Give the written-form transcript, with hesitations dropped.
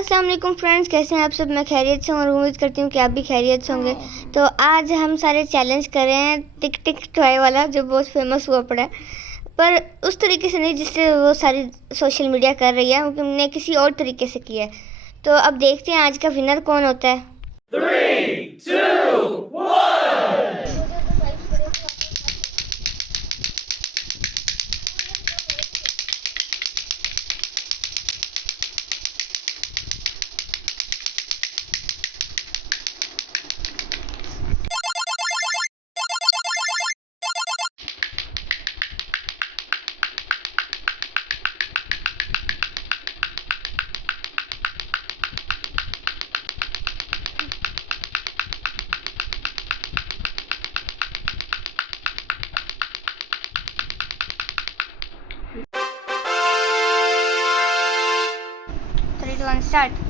अस्सलाम वालेकुम फ्रेंड्स, कैसे हैं आप सब। मैं खैरियत से हूँ और उम्मीद करती हूँ कि आप भी खैरियत से होंगे। तो आज हम सारे चैलेंज कर रहे हैं टिक टिक टॉय वाला, जो बहुत फेमस हुआ पड़ा है, पर उस तरीके से नहीं जिससे वो सारी सोशल मीडिया कर रही है, क्योंकि हमने किसी और तरीके से किया है। तो अब देखते हैं आज का विनर कौन होता है। 3, 2, 1. Three, two, one, start.